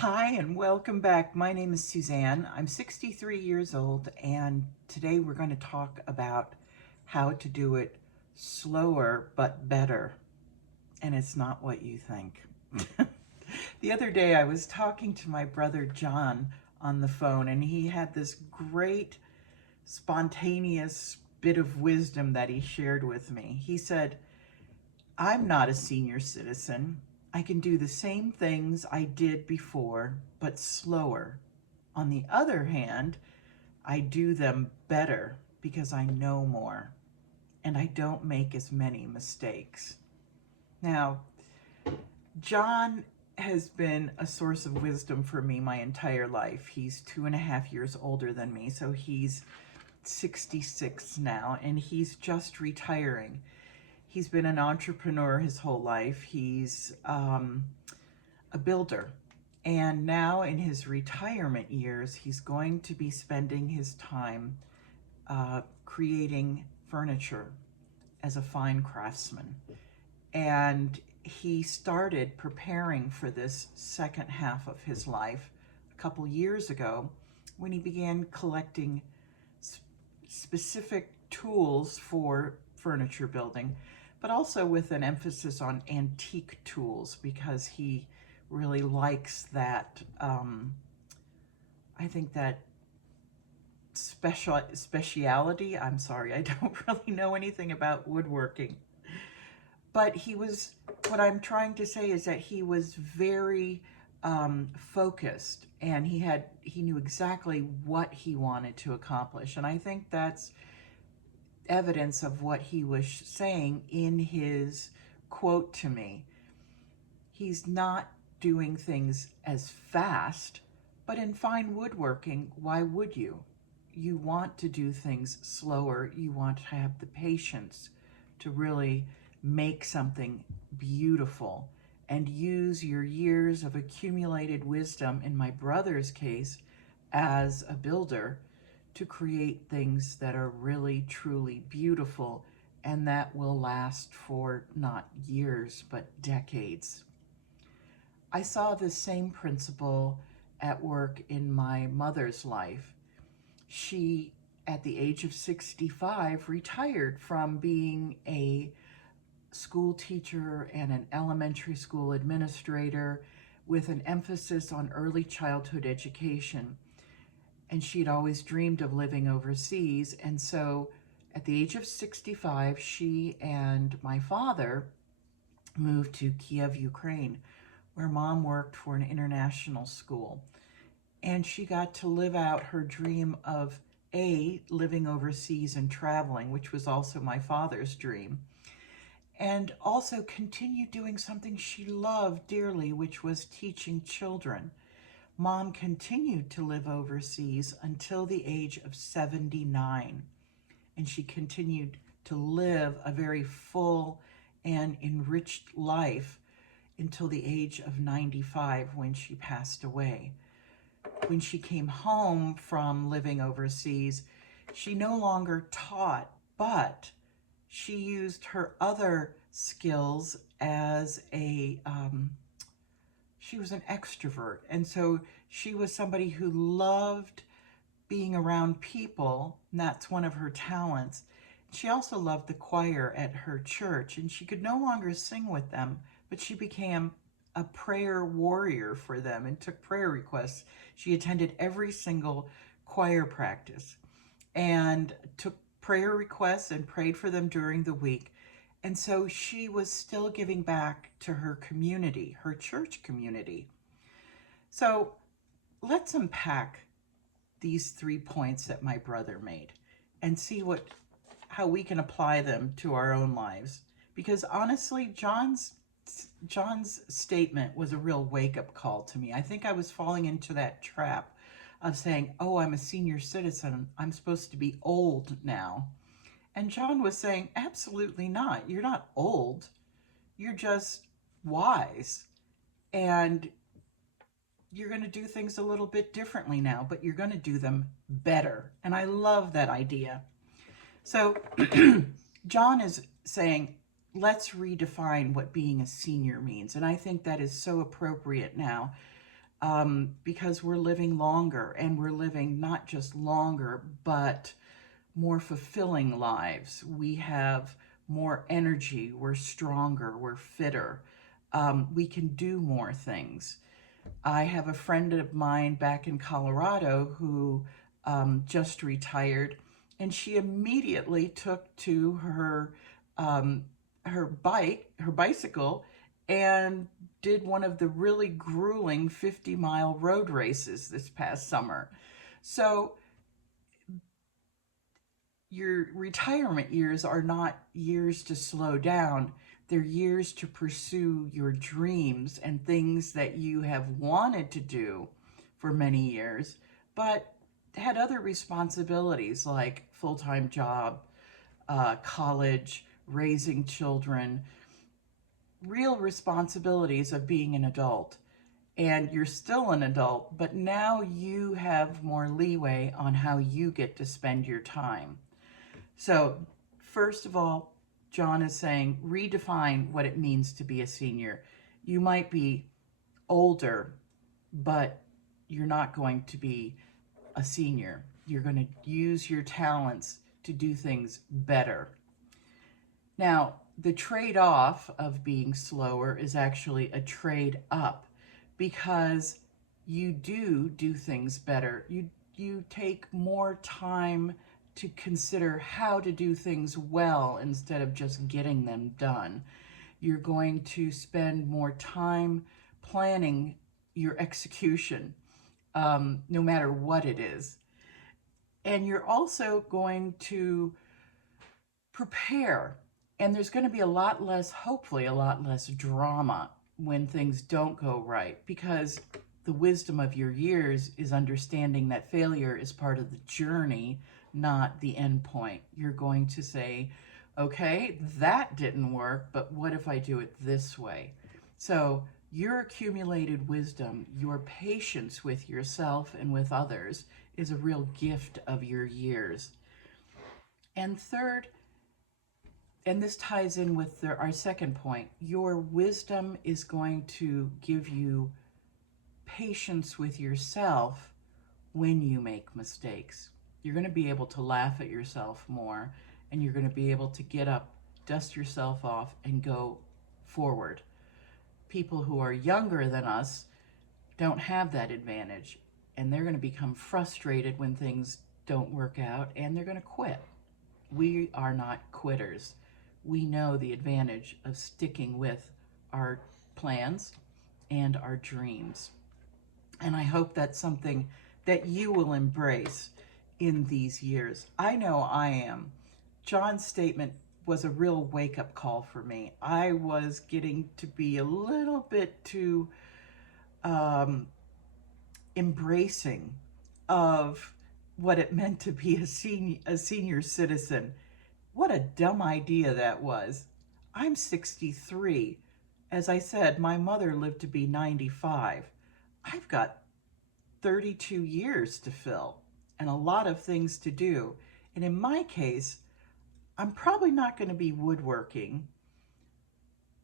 Hi and welcome back. My name is Suzanne. I'm 63 years old and today we're going to talk about how to do it slower but better. And it's not what you think. The other day I was talking to my brother John on the phone and he had this great spontaneous bit of wisdom that he shared with me. He said, I'm not a senior citizen. I can do the same things I did before, but slower. On the other hand, I do them better because I know more and I don't make as many mistakes. Now, John has been a source of wisdom for me my entire life. He's 2.5 years older than me, so he's 66 now, and he's just retiring. He's been an entrepreneur his whole life. He's a builder. And now in his retirement years, he's going to be spending his time creating furniture as a fine craftsman. And he started preparing for this second half of his life a couple years ago when he began collecting specific tools for furniture building, but also with an emphasis on antique tools because he really likes that, I think that speciality. I'm sorry, I don't really know anything about woodworking. But what I'm trying to say is that he was very focused and he knew exactly what he wanted to accomplish. And I think that's evidence of what he was saying in his quote to me. He's not doing things as fast, but in fine woodworking, why would you? You want to do things slower. You want to have the patience to really make something beautiful and use your years of accumulated wisdom, in my brother's case, as a builder, to create things that are really, truly beautiful and that will last for not years, but decades. I saw the same principle at work in my mother's life. She, at the age of 65, retired from being a school teacher and an elementary school administrator with an emphasis on early childhood education. And she'd always dreamed of living overseas. And so at the age of 65, she and my father moved to Kiev, Ukraine, where mom worked for an international school. And she got to live out her dream of living overseas and traveling, which was also my father's dream, and also continue doing something she loved dearly, which was teaching children. Mom continued to live overseas until the age of 79, and she continued to live a very full and enriched life until the age of 95 when she passed away. When she came home from living overseas, she no longer taught, but she used her other skills as she was an extrovert. And so she was somebody who loved being around people, and that's one of her talents. She also loved the choir at her church, and she could no longer sing with them, but she became a prayer warrior for them and took prayer requests. She attended every single choir practice and took prayer requests and prayed for them during the week. And so she was still giving back to her community, her church community. So let's unpack these 3 points that my brother made and see how we can apply them to our own lives. Because honestly, John's statement was a real wake-up call to me. I think I was falling into that trap of saying, oh, I'm a senior citizen, I'm supposed to be old now. And John was saying, absolutely not. You're not old. You're just wise. And you're going to do things a little bit differently now, but you're going to do them better. And I love that idea. So John is saying, let's redefine what being a senior means. And I think that is so appropriate now. because we're living longer, and we're living not just longer, but more fulfilling lives. We have more energy, we're stronger, we're fitter, we can do more things. I have a friend of mine back in Colorado who just retired, and she immediately took to um, her bicycle, and did one of the really grueling 50-mile road races this past summer. So your retirement years are not years to slow down. They're years to pursue your dreams and things that you have wanted to do for many years, but had other responsibilities like full-time job, college, raising children, real responsibilities of being an adult. And you're still an adult, but now you have more leeway on how you get to spend your time. So, first of all, John is saying redefine what it means to be a senior. You might be older, but you're not going to be a senior. You're going to use your talents to do things better. Now, the trade off of being slower is actually a trade up, because you do things better. You take more time to consider how to do things well instead of just getting them done. You're going to spend more time planning your execution, no matter what it is. And you're also going to prepare. And there's going to be a lot less, hopefully, a lot less drama when things don't go right, because the wisdom of your years is understanding that failure is part of the journey, not the end point. You're going to say, okay, that didn't work, but what if I do it this way? So your accumulated wisdom, your patience with yourself and with others is a real gift of your years. And third, and this ties in with our second point, your wisdom is going to give you patience with yourself when you make mistakes. You're going to be able to laugh at yourself more, and you're going to be able to get up, dust yourself off, and go forward. People who are younger than us don't have that advantage, and they're going to become frustrated when things don't work out, and they're going to quit. We are not quitters. We know the advantage of sticking with our plans and our dreams. And I hope that's something that you will embrace in these years. I know I am. John's statement was a real wake-up call for me. I was getting to be a little bit too um, embracing of what it meant to be a senior citizen. What a dumb idea that was. I'm 63. As I said, my mother lived to be 95. I've got 32 years to fill and a lot of things to do. And in my case, I'm probably not going to be woodworking.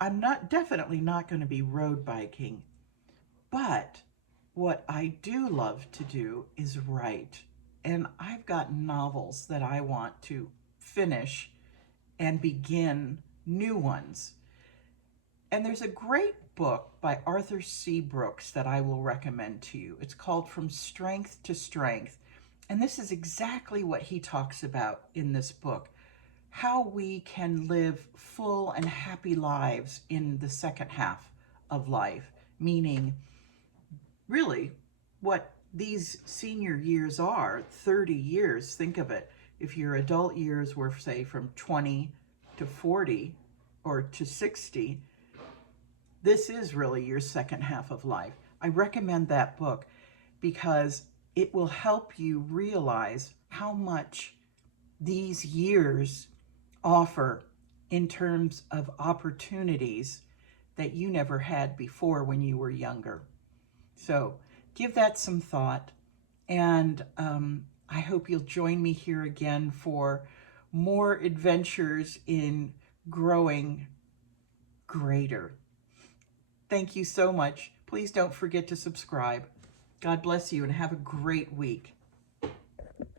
I'm definitely not going to be road biking. But what I do love to do is write. And I've got novels that I want to finish and begin new ones. And there's a great book by Arthur C. Brooks that I will recommend to you. It's called From Strength to Strength. And this is exactly what he talks about in this book, how we can live full and happy lives in the second half of life, meaning really what these senior years are, 30 years, think of it. If your adult years were, say, from 20 to 40 or to 60, this is really your second half of life. I recommend that book because it will help you realize how much these years offer in terms of opportunities that you never had before when you were younger. So give that some thought, and I hope you'll join me here again for more adventures in growing greater. Thank you so much. please don't forget to subscribe. God bless you and have a great week.